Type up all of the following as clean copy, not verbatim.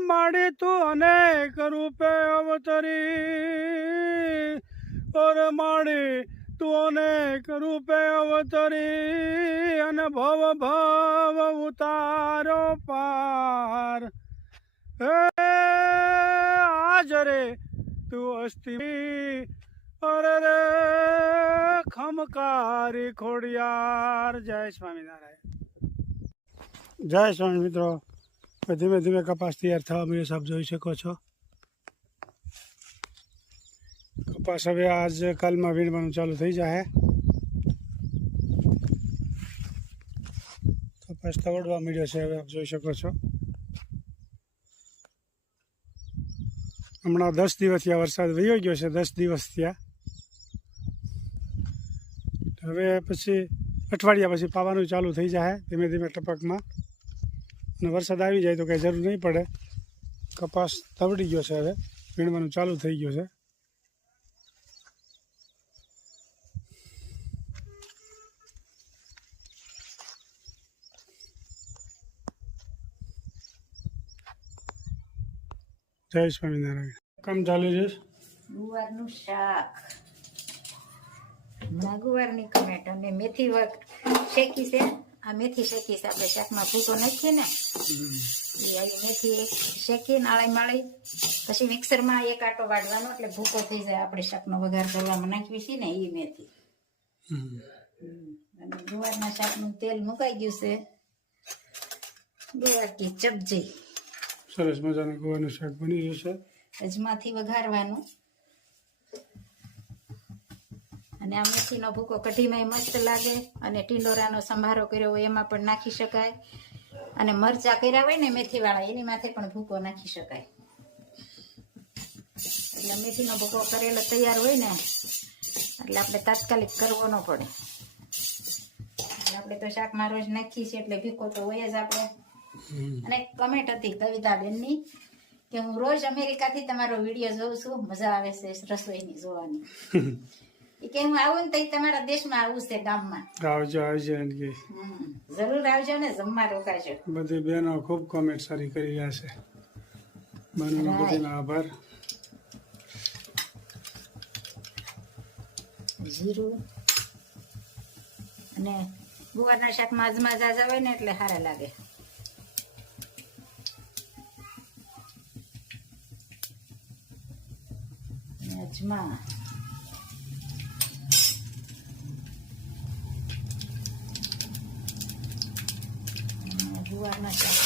माड़ी तू अनेक रूपे अवतरी और माड़ी तू अनेक रूपे अवतरी अन भव भव उतारो पार आज रे तू अस्ति अरे रे खमकारी खोड़ियार। जय स्वामीनारायण। जय स्वामी मित्रों, धीमे धीमे कपास तैयार थवा मीडियो साहब જોઈ શકો છો। કપાસ હવે આજ કાલમાં વીણવાનું ચાલુ થઈ જાય। કપાસ તવડવા મીડિયો છે, હવે આપ જોઈ શકો છો। હમણાં 10 દિવસ થયા વરસાદ વયો ગયો છે, 10 દિવસ થયા। હવે પછી અઠવાડિયા પછી પાવાનું ચાલુ થઈ જાય ધીમે ધીમે ટપકમાં। અને વરસાદ આવી જાય તો કંઈ જરૂર નહીં પડે। કપાસ તવડી ગયો છે, હવે વીણવાનું ચાલુ થઈ ગયું છે। જય સ્વામિનારાયણ। કામ ચાલુ છે? ગુવારનું શાક, ગુવારની કમેટ અને મેથી શેકી છે। આ મેથી શેકી છે, આપણે શાકમાં ભૂકો નાખીએ ને એ આવી મેથી શેકી નાળી માળી પછી મિક્સરમાં એક આટો વાળવાનો એટલે ભૂકો થઈ જાય। આપણે શાકનો વઘાર કરવામાં નાખવી છે ને એ મેથી। અને ગુવારના શાકનું તેલ મુકાઈ ગયું છે। ગુવાર કી સબ્જી સરસ મજાનું ગુવારનું શાક બની ગયું છે। અજમાથી વઘારવાનું અને આ મેથીનો ભૂકો કઢીમાં મસ્ત લાગે। અને ટીંડોરાનો સંભારો કર્યો હોય એમાં પણ નાખી શકાય। અને મરચા કર્યા હોય ને મેથીવાળા એની માથે પણ ભૂકો નાખી શકાય। એટલે મેથીનો ભૂકો કરેલો તૈયાર હોય ને એટલે આપણે તાત્કાલિક કરવો ન પડે। આપણે તો શાકમાં રોજ નાખીએ છીએ એટલે ભૂકો તો હોય જ આપણે। અને કમેન્ટ હતી કવિતાબેનની કે હું રોજ અમેરિકાથી તમારો વિડીયો જોઉં છું, મજા આવે છે રસોઈની જોવાની। કે હું આવું ને તો તમારા દેશમાં આવું છે, ગામમાં આવજો આવજો। જરૂર આવજો ને, જમવા રોકાજો। બધી બહેનો ખૂબ કોમેન્ટ સારી કરી રહ્યા છે, બહેનોનો બધાનો આભાર। જીરું અને ગુવારના શાકમાં અજમા જાજા હોય ને એટલે સારા લાગે। અજમા ગુવારના શાક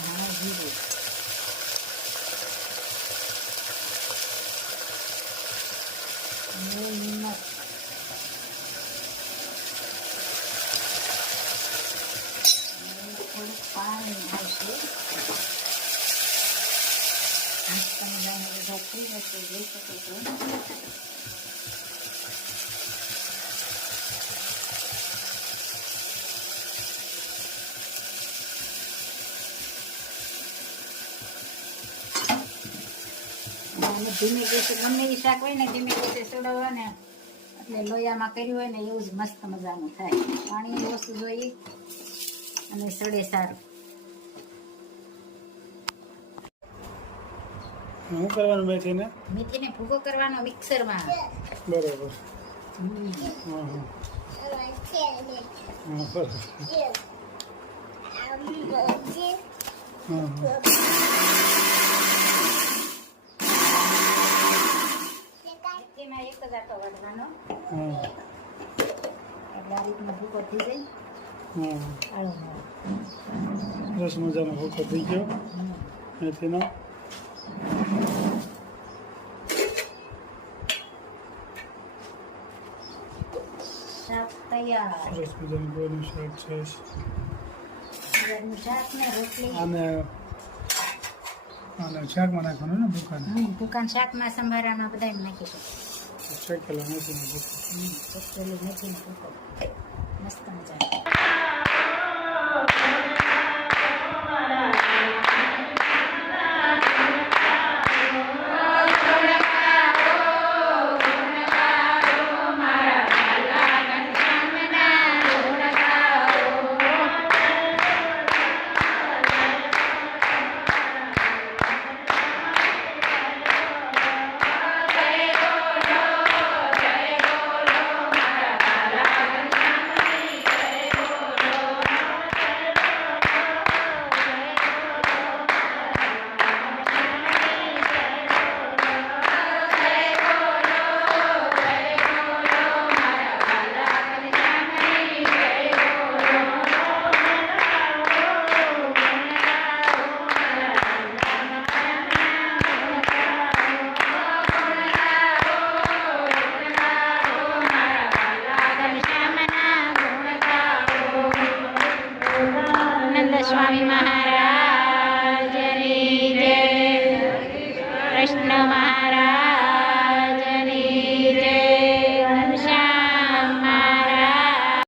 ધાણા જીરું નિમક થોડું પાણી આવશે। તમે જાણે બધા થઈ જશે, જોઈ શકો છો। ધીમે ગેસે ગમે એ શાક હોય ને ધીમે ગેસે સડવા ને એટલે લોયામાં કર્યું હોય ને એવું જ મસ્ત મજાનું થાય। પાણી ઓછું જોઈએ અને સડે સારું। શું કરવાનું મેથીને? મેથીને ભૂકો કરવાનો મિક્સરમાં। બરાબર। એમાં એક જ આટો વાળવાનો એટલે આ રીતનો ભૂકો થઈ જાય। સરસ મજાનો ભૂકો થઈ ગયો મેથીનો। શાક તૈયાર। સરસ મજાનું ગુવારનું શાક છે। ગુવારનું શાક ને રોટલી અને શાકમાં નાખવાનું ને ભૂકાને? ભૂકાન શાકમાં સંભારામાં બધા નાખી શકો। શેકેલા મેથીનો ભૂકો. શેકેલી મેથીનો ભૂકો મસ્ત મજા સ્વામી મહારાજની જય, કૃષ્ણ મહારાજની જય, ઘનશ્યામ મહારાજ.